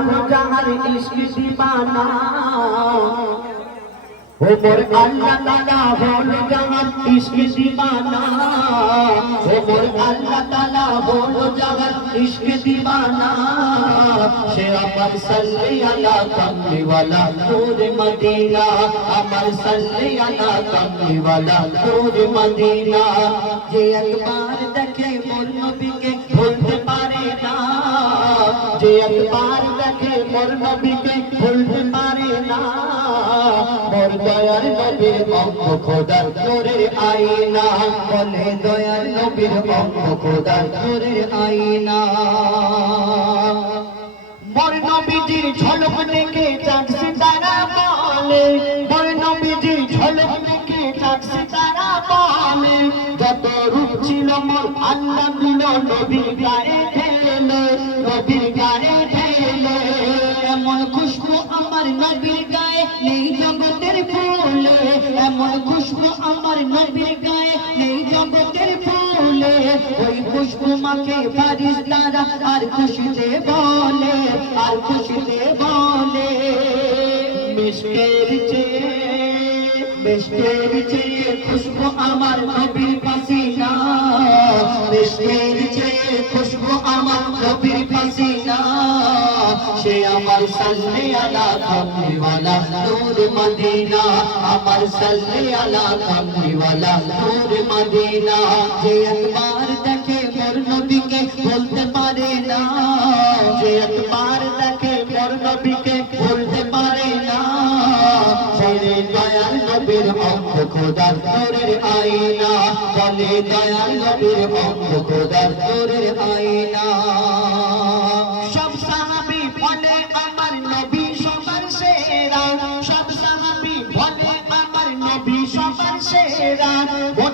হলো যাহার ইশক দিবানা ও মোর আল্লাহ তাআলা হলো যাহার ইশক দিবানা ও মোর আল্লাহ তাআলা হলো যাহার ইশক দিবানা সে আমার সাল্লি আলা কামলি ওয়ালা নূর মদিনা আমার সাল্লি আলা কামলি ওয়ালা নূর মদিনা যে একবার দেখে মোর নবীকে ভুলতে পারে না যে একবার দেখে মোর নবীকে ভুলতে পারে না। মোর দয়ার নবীর অঙ্গ খোদার বলে নবীর খোদার নবীজির ঝলক দেখে বলে নবীজির ঝলক দেখে বলে যত রূপ ছিল আল্লাহ দিল নবীর গায়ে নবীর গায়ে নবীর গায়ে নেই জগতের ফুলে। এমন খুশবু আমার নবীর গায়ে নেই জগতের ফুলে। ওই খুশবু মাকে পারিস তারা আর খুশিতে বলে, আর খুশিতে বলে। মিষ্টের চেয়ে মিষ্টের চেয়ে খুশবু আমার নবীর পাসিনা মিষ্টের চেয়ে খুশবু আমার নবীর পাসিনা সে আমার সাল্লে আলা কামলিওয়ালা নূর মদিনা আমার সাল্লে আলা কামলিওয়ালা নূর মদিনা যে একবার দেখে মোর নবীকে বলতে পারে না যে একবার দেখে মোর নবীকে বলতে পারে না ছেড়ে দয়াল নবীর অঙ্গ খোদার নূরের আইনা বলে দয়াল নবীর অঙ্গ খোদার নূরের আইনা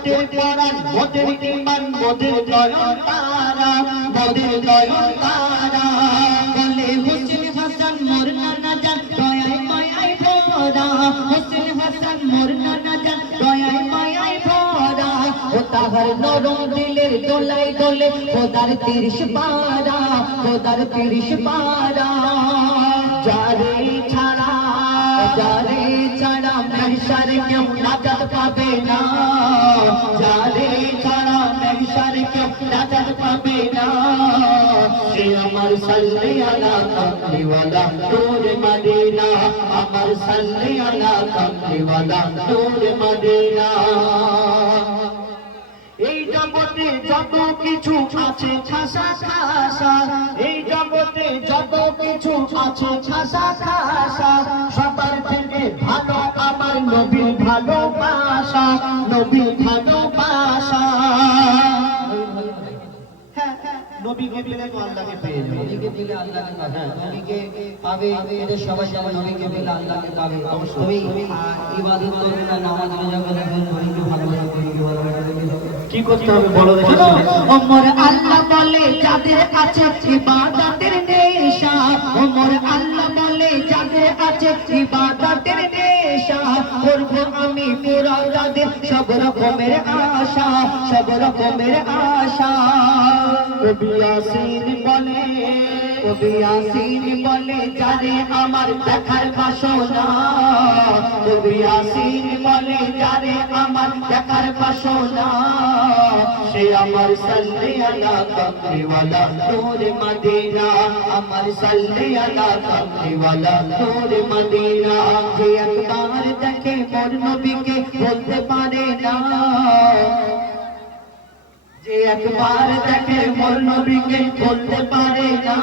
মোদের পরাণ মোদের ইমান মোদের দয়াল তারা মোদের দয়াল তারা। বলে হোসেন হাসান, মোর নানা জান দয়ায় মায়ায় ভরা। হোসেন হাসান, মোর নানা জান দয়ায় মায়ায় ভরা। ও তাহার নরম দিলের দোলাই দোলে, খোদার তিরিশ পারা খোদার তিরিশ পারা যারে ছাড়া, যারে মহিষার কেউ নাজাত পাবে না যারে ছাড়া মহিষার কেউ নাজাত পাবে না সে আমার সাল্লে আলা কামলিওয়ালা নূর মদিনা আমার সাল্লে আলা কামলিওয়ালা নূর মদিনা এই জগতে যত কিছু আছে খাসা খাসা এই জগতে যত কিছু আছে খাসা খাসা ভালোবাসা নবীর ভালোবাসা। হ্যাঁ, নবীকে পেলে তো আল্লাহকে পেয়ে যাবে। নবীকে দিলে আল্লাহকে পাবে। নবীকে পাবে এদের সবাই সবাই নবীকে পেলে আল্লাহকে পাবে তুমি ইবাদত করবে না নামাজ রোজা করে নবীকে ভালোবাসা নবীকে ভালোবাসা কি করতে হবে বলো দেখি। ওমর আল্লাহ বলে যাদের আছে ইবাদতের নেশা ওমর আল্লাহ বলে যাদের আছে ইবাদতের নেশা করব আমি যাদের সব রকমের আশা, সব রকমের আশা। কবি আসিন বলে, কবি আসিন বলে যারে আমার দেখার বাসনা। কবি আসিন বলে যারে আমার দেখার বাসনা। সে আমার সাল্লে আলা নূর মদিনা। আমার সাল্লে আলা নূর মদিনা। যে একবার দেখে মোর নবীকে বলতে পারে না। যে একবার দেখে মোর নবীকে বলতে পারে না।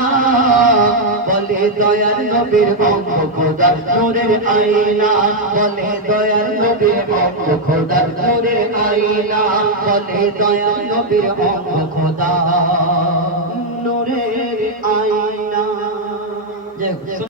বলে দয়াল নবীর অঙ্গ খোদার নূরের আইনা বলে দয়াল নবীর অঙ্গ খোদার নূরের আইনা বলে দয়াল নবীর অঙ্গ খোদা